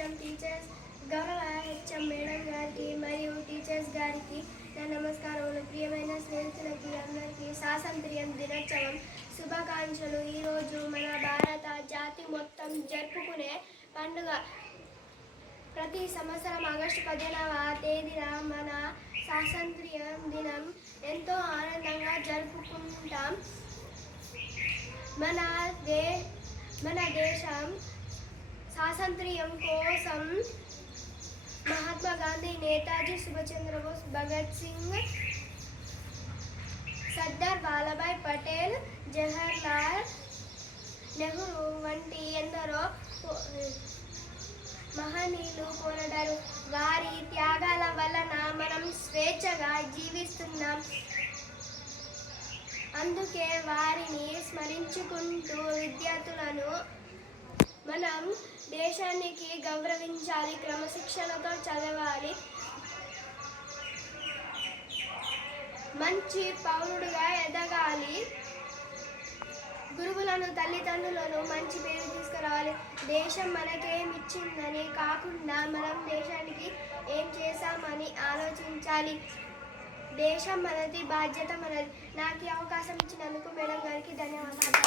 HM teachers గౌరవ HM madam గారికి మరియు టీచర్స్ గారికి నా నమస్కారములు. ప్రియమైన స్నేహితులకి అందరికీ స్వాతంత్ర్యం దినోత్సవం శుభాకాంక్షలు. ఈరోజు మన భారత జాతి మొత్తం జరుపుకునే పండుగ. ప్రతి సంవత్సరం ఆగస్టు 15వ తేదీన మన స్వాతంత్ర్య దినం ఎంతో ఆనందంగా జరుపుకుంటాం. మన దేశం స్వాతంత్ర్యం కోసం మహాత్మా గాంధీ, నేతాజీ సుభాష్ చంద్రబోస్, భగత్ సింగ్, సర్దార్ వల్లభాయ్ పటేల్, జవహర్లాల్ నెహ్రూ వంటి ఎందరో మహనీయులు పోరాడారు. వారి త్యాగాల వలన మనం స్వేచ్ఛగా జీవిస్తున్నాం. అందుకే వారిని స్మరించుకుంటూ విద్యార్థులను మనం దేశానికి గౌరవించాలి, క్రమశిక్షణతో చదవాలి, మంచి పౌరుడిగా ఎదగాలి, గురువులను తల్లిదండ్రులను మంచి పేరు తీసుకురావాలి. దేశం మనకేమిచ్చిందని కాకుండా మనం దేశానికి ఏం చేశామని ఆలోచించాలి. దేశం మనది, బాధ్యత మనది. నాకు ఈ అవకాశం ఇచ్చినందుకు మేడం గారికి ధన్యవాదాలు.